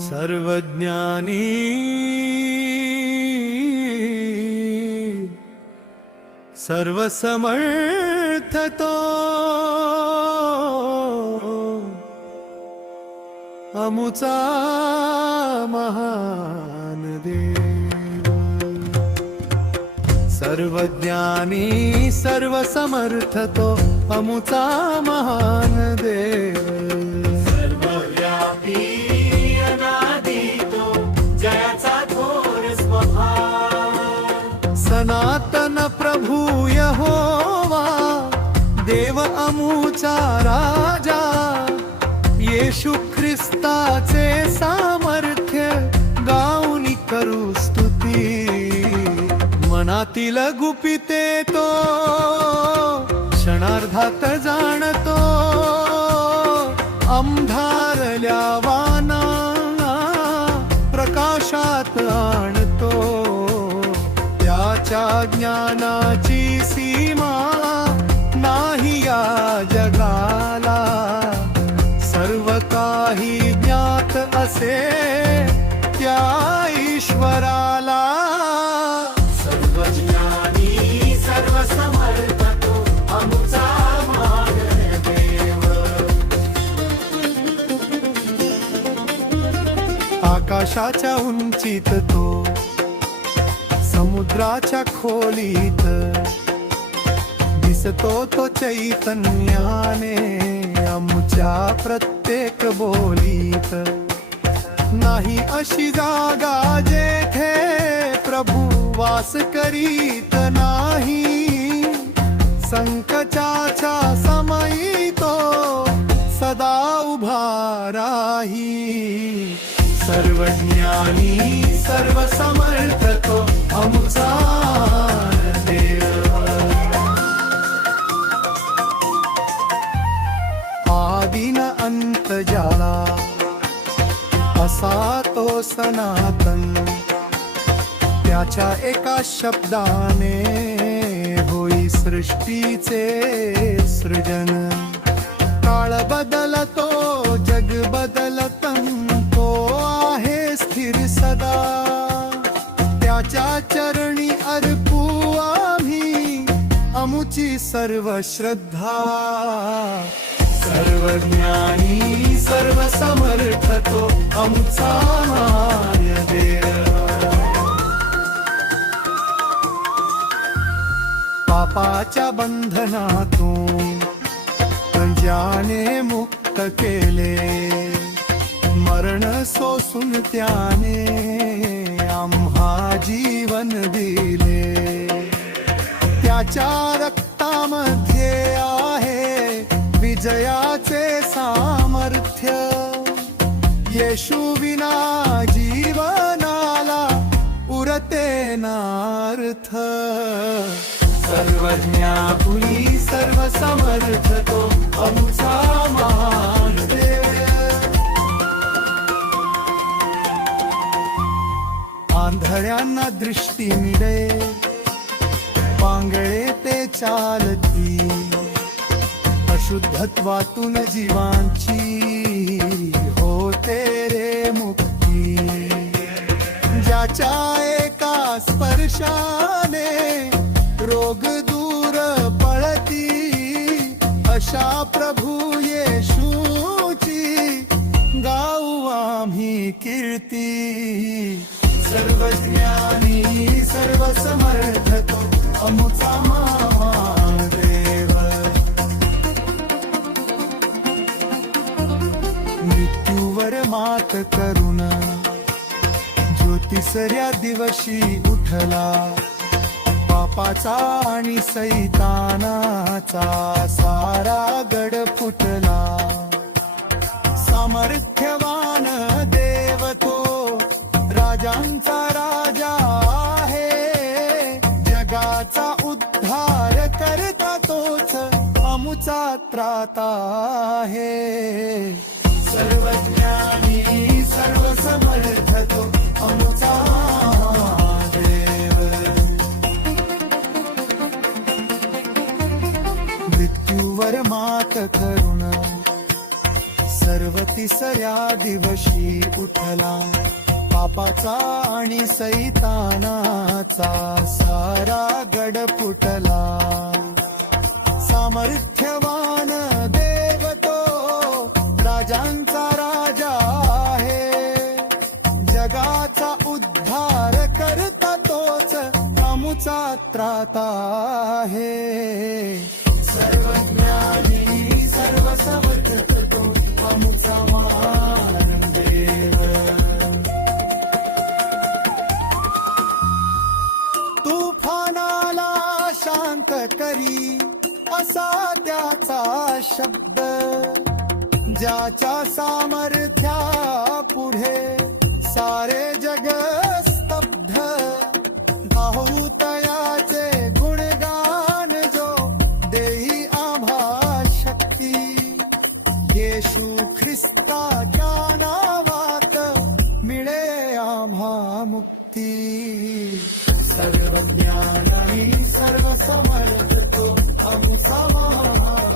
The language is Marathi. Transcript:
सर्वज्ञानी सर्वसमर्थ तो अमुचा महान देव। सर्वज्ञानी सर्वसमर्थ तो अमुचा महान देव। आमचा राजा येशू ख्रिस्ताचे सामर्थ्य गाऊन करू स्तुती. मनातील गुपिते तो क्षणार्धात जाणतो. अंधारल्या वाना प्रकाशात आणतो. त्याच्या ज्ञानाची काही ज्ञात असे त्या ईश्वराला. सर्वज्ञानी तो देव. आकाशाच्या उंचीत तो समुद्राच्या खोलीत दिसतो तो चैतन्याने आमच्या प्रत्येक बोलीत. नाही अशी जागा जेथे प्रभू वास करीत नाही. संकटाच्या समयी तो सदा उभा राही. सर्वज्ञानी सर्वसमर्थ तो अमुचा आदिन अंत जाला असा तो सनातन त्याच्या एका शब्दाने होई सृष्टीचे सृजन. काळ बदलतो जग बदलतं तो आहे स्थिर सदा. त्याच्या चरणी अर्पू आम्ही अमुची सर्व श्रद्धा. सर्वज्ञानी सर्व समर्थ तो आमचा माय देव. पापाच्या बंधनातून ज्याने मुक्त केले. मरण सोसून त्याने आम्हा जीवन दिले. त्याच्या येशुविना जीवनाला उरते नार्थ सर्वज्ञा पुरी सर्व समर्थ तो अमुचा महान देव. आंधळ्यांना दृष्टी मिळे पांगळे ते चालती अशुद्धत्वातून जीवांची रे मुक्ती ज्याच्या एका स्पर्शाने रोग दूर पळती अशा प्रभू येशूची गाऊ आम्ही कीर्ती। सर्वज्ञानी सर्व समर्थ तो अमुचा महादेव। मृत्यूवर मात करून ज्योतिसऱ्या दिवशी उठला. पापाचा आणि सैतानाचा सारा गड फुटला. सामर्थ्यवान देव तो राजांचा राजा आहे. जगाचा उद्धार करता तोच अमुचा त्राता आहे. सर्वज्ञानी सर्व समर्थ तो अमुचा देव मृत्यूवर मात करुण सर्व तिसऱ्या दिवशी उठला पापाचा आणि सैतानाचा सारा गड फुटला। सामर्थ्यवान त्राता आहे. सर्वज्ञानी सर्व समर्थ तो अमुचा देव तुफानाला शांत करी असा त्याचा शब्द. ज्याच्या सामर्थ्या पुढे सारे जग मुक्ती. सर्व ज्ञान सर्व समर्थ तो आमचा